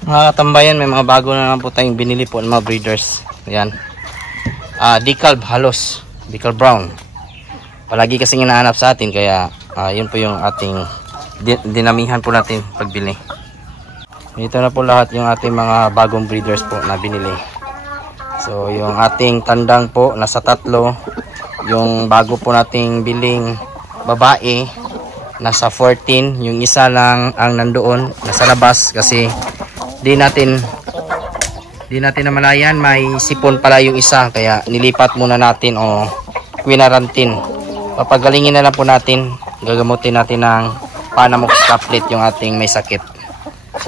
Mga katambayan, may mga bago na naman po tayong binili po ng mga breeders. Ayan. Decal halos. Decal brown. Palagi kasing hinahanap sa atin. Kaya yun po yung ating dinamihan po natin pagbili. Dito na po lahat yung ating mga bagong breeders po na binili. So yung ating tandang po nasa 3. Yung bago po nating biling babae nasa 14. Yung isa lang ang nandoon nasa labas kasi di natin namalayan, may sipon pala yung isa kaya nilipat muna natin o quinarantin. Papagalingin na lang po natin, gagamutin natin ng Panamux caplet yung ating may sakit.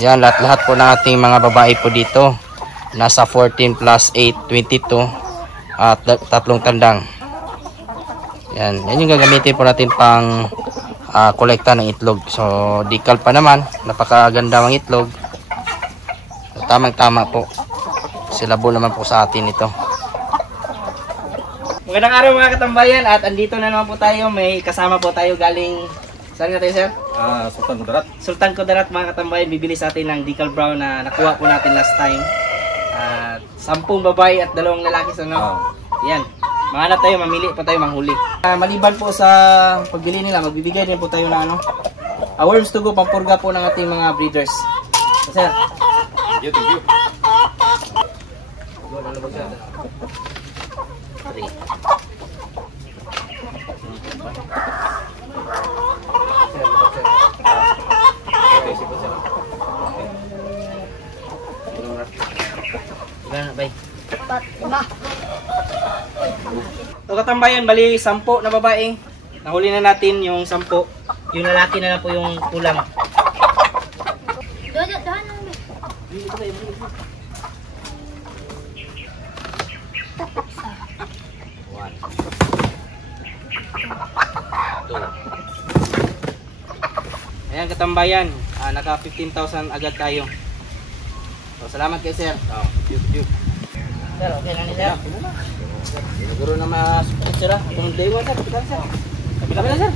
Yan, lahat po ng ating mga babae po dito nasa 14 plus 8, 22 at 3 tandang. Yan yung gagamitin po natin pang kolekta ng itlog. So decal pa naman, napakaganda ng itlog. Tamang-tama po. Silabo naman po sa atin ito. Magandang araw mga katambayan at andito na naman po tayo. May kasama po tayo galing... Saan nga tayo, sir? Sultan Kudarat. Sultan Kudarat mga katambayan. Bibili sa atin ng decal brown na nakuha po natin last time. 10 babae at 2 lalaki sa Yan. Mahanap tayo, mamili pa tayo, manghuli. Maliban po sa pagbili nila, magbibigay din po tayo na worms to go, pampurga po ng ating mga breeders. Sir? Thank you. So katambayan, bali 10 na babae. Nahuli na natin yung 10. Yung lalaki na lang po yung kulang. Ayan katambayan, naka 15,000 agad tayo. So salamat kay sir. Sir, okay na ni sir. Siguro na mas-support sila. Itong day 1 sir, kapitan sir. Kapitan na sir.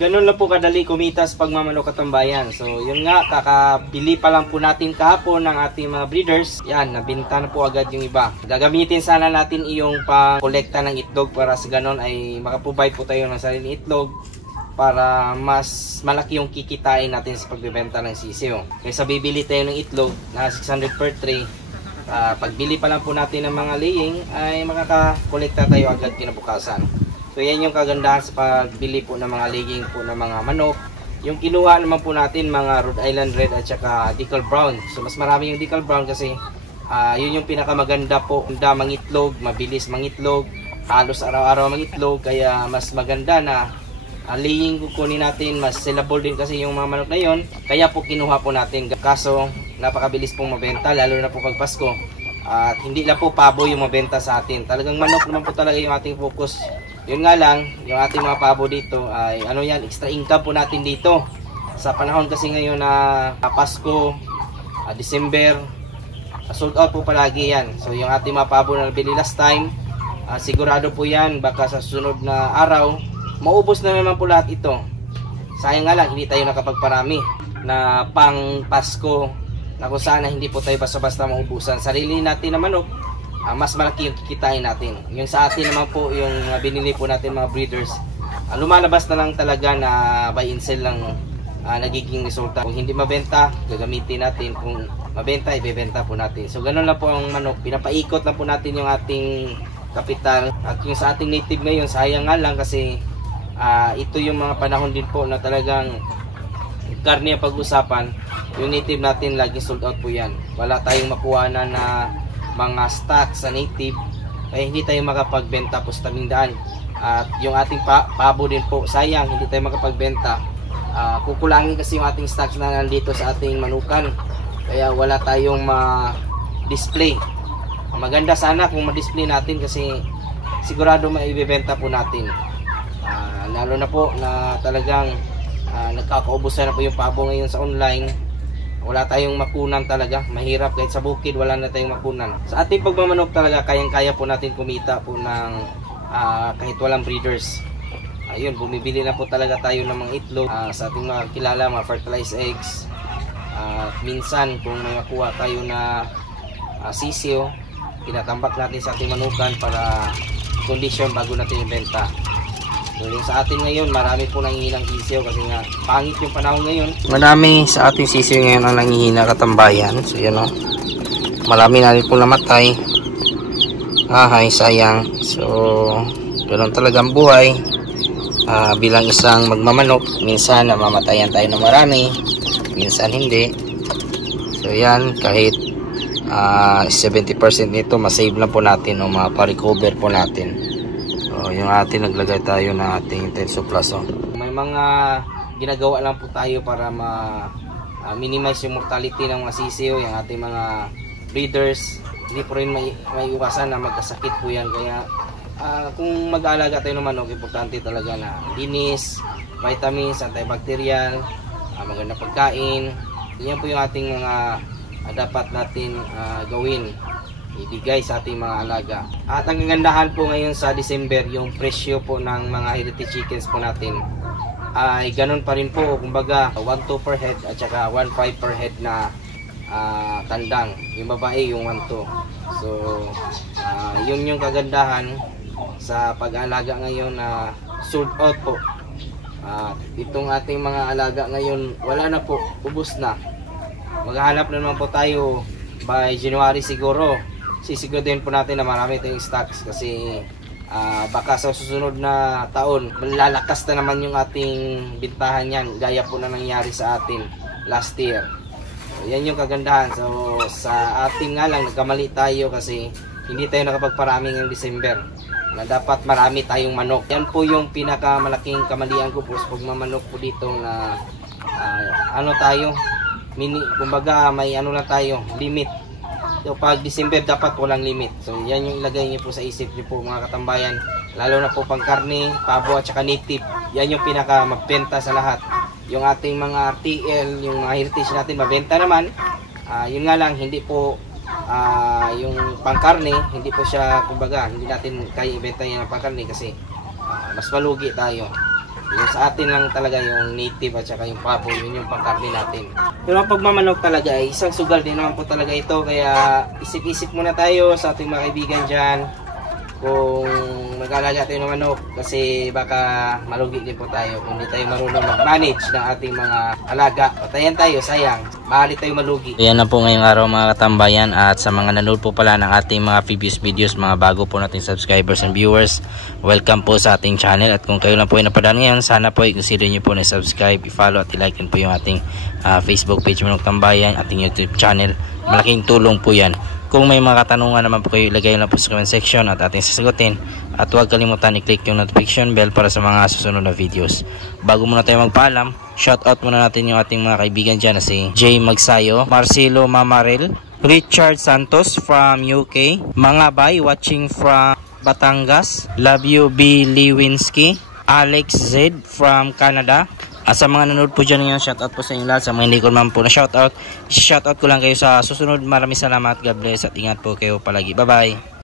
Ganun lang po kadali kumitas pagmamanok katambayan. So yun nga, kakabili pa lang po natin kahapon ng ating mga breeders. Yan, nabinta na po agad yung iba. Gagamitin sana natin iyong pang-kolekta ng itlog para sa ganun ay makaprovide po tayo ng sariling itlog para mas malaki yung kikitain natin sa pagbebenta ng sisiyo. Kaysa bibili tayo ng itlog na 600 per tray, pagbili pa lang po natin ng mga laying ay makakakolekta tayo agad kinabukasan. So yan yung kagandahan sa pagbili po ng mga laying po ng mga manok. Yung kinuha naman po natin mga Rhode Island Red at saka Decal Brown. So mas marami yung Decal Brown kasi yun yung pinakamaganda po. Maganda mangitlog, mabilis mangitlog, halos araw-araw mangitlog. Kaya mas maganda na laying kukunin natin. Mas sellable din kasi yung mga manok na yun. Kaya po kinuha po natin. Kaso napakabilis pong mabenta lalo na po pag Pasko. At hindi lang po pabo yung mabenta sa atin. Talagang manok naman po talaga yung ating focus. Yun nga lang, yung ating mga pabo dito ay yan, extra income po natin dito. Sa panahon kasi ngayon na Pasko, December, sold out po palagi yan. So yung ating mga pabo na nabili last time, sigurado po yan, baka sa susunod na araw, maubos na naman po lahat ito. Sayang nga lang, hindi tayo nakapagparami na pang Pasko na kung sana hindi po tayo basta-basta maubusan. Sarili natin na manok, mas malaki yung kikitain natin. Yung sa atin naman po, yung binili po natin mga breeders, lumalabas na lang talaga na buy and sell lang nagiging resulta. Kung hindi mabenta, gagamitin natin. Kung mabenta, ibebenta po natin. So ganun lang po ang manok. Pinapaikot lang po natin yung ating kapital. At yung sa ating native ngayon, sayang nga lang kasi ito yung mga panahon din po na talagang karne ang pag-usapan. Yung native natin, laging sold out po yan. Wala tayong makuha na mga stock sa native, kaya hindi tayo makapagbenta po sa tabing-daan. At yung ating pabo din po, sayang hindi tayo makapagbenta. Kukulangin kasi yung ating stocks na nandito sa ating manukan, kaya wala tayong ma-display. Maganda sana kung ma-display natin kasi sigurado maibibenta po natin. Lalo na po na talagang nagkakaubusan na po yung pabo ngayon sa online. wala tayong makunan talaga. Mahirap kahit sa bukid wala na tayong makunan. Sa ating pagmamanok talaga, kayang-kaya po natin kumita po ng kahit walang breeders. Ayun, bumibili na po talaga tayo ng mga itlog sa ating mga kilala, mga fertilized eggs. Minsan kung may makuha tayo na sisiyo, tinatambak natin sa ating manukan para condition bago natin ibenta. So yung sa atin ngayon, marami po nangihinang sisiyo kasi nga pangit yung panahon ngayon. Marami sa ating sisiyo ngayon ang nangihina katambayan. So yan o, marami na rin po namatay. Ay, sayang. So ganun talagang buhay. Bilang isang magmamanok, minsan namamatayan tayo ng marami, minsan hindi. So yan, kahit 70% nito masave lang po natin o mapa-recover po natin. So yung atin, naglagay tayo ng ating Tenso Plus. May mga ginagawa lang po tayo para minimize yung mortality ng mga sisiyo, yung ating mga breeders. Hindi po rin may iwasan na magkasakit po yan. Kaya kung mag-aalaga tayo ng manok, importante talaga na linis, vitamins, antibacterial, maganda pagkain. Yan po yung ating mga dapat natin gawin, ibigay sa ating mga alaga. At ang kagandahan po ngayon sa December, yung presyo po ng mga heritage chickens po natin ay ganun pa rin po. Kumbaga 1.2 per head at saka 1.5 per head na tandang. Yung babae yung 1.2. So yun yung kagandahan sa pag-alaga ngayon na sold out po. Itong ating mga alaga ngayon, wala na po, ubos na. Maghahanap na naman po tayo by January siguro. Sisiguraduhin po natin na marami tayong stocks kasi baka sa susunod na taon malalakas na naman yung ating bintahan yan, gaya po na nangyari sa atin last year. So, yan yung kagandahan. So sa ating nga lang nagkamali tayo kasi hindi tayo nakapagparami ngayong December na dapat marami tayong manok. Yan po yung pinakamalaking kamalian ko po sa pagmamanok po dito na tayo kumbaga may lang tayo, limit. So pag December dapat walang limit. So yan yung ilagay niyo po sa isip niyo po mga katambayan. Lalo na po pang karne, pabo at saka native. Yan yung pinaka magbenta sa lahat. Yung ating mga RTL, yung mga heritage natin mabenta naman. Yun nga lang, hindi po yung pangkarne, hindi po siya, kumbaga hindi natin kaya ibenta yan ng pangkarne kasi mas malugi tayo. Yung sa atin lang talaga yung native at saka yung pabo, yun yung pangkarne natin. Pero ang pagmamanok talaga ay isang sugal din naman po talaga ito, kaya isip-isip muna tayo sa ating mga kaibigan dyan kung mag-alaga tayo ng manok kasi baka malugi din po tayo kung hindi tayo marunong mag-manage ng ating mga alaga. Patayan tayo, sayang, mahali tayo malugi. Ayan na po ngayong araw mga katambayan, at sa mga nanood po pala ng ating mga previous videos, mga bago po nating subscribers and viewers, welcome po sa ating channel. At kung kayo lang po ay napadaan ngayon, sana po i-consider nyo po na subscribe, i-follow at i-like po yung ating Facebook page Manok Tambayan, ating YouTube channel. Malaking tulong po yan. Kung may mga katanungan naman po kayo, ilagay lang po sa comment section at ating sasagutin. At huwag kalimutan i-click yung notification bell para sa mga susunod na videos. Bago muna tayo magpaalam, shoutout muna natin yung ating mga kaibigan dyan na si Jay Magsayo, Marcelo Mamaril, Richard Santos from UK, Mga Bay watching from Batangas, Love You B. Lewinsky, Alex Z from Canada. Sa mga nanood po dyan ngayon, shoutout po sa inyo lahat. Sa mga hindi ko naman po na shoutout ko lang kayo sa susunod. Maraming salamat, God bless at ingat po kayo palagi. Bye bye.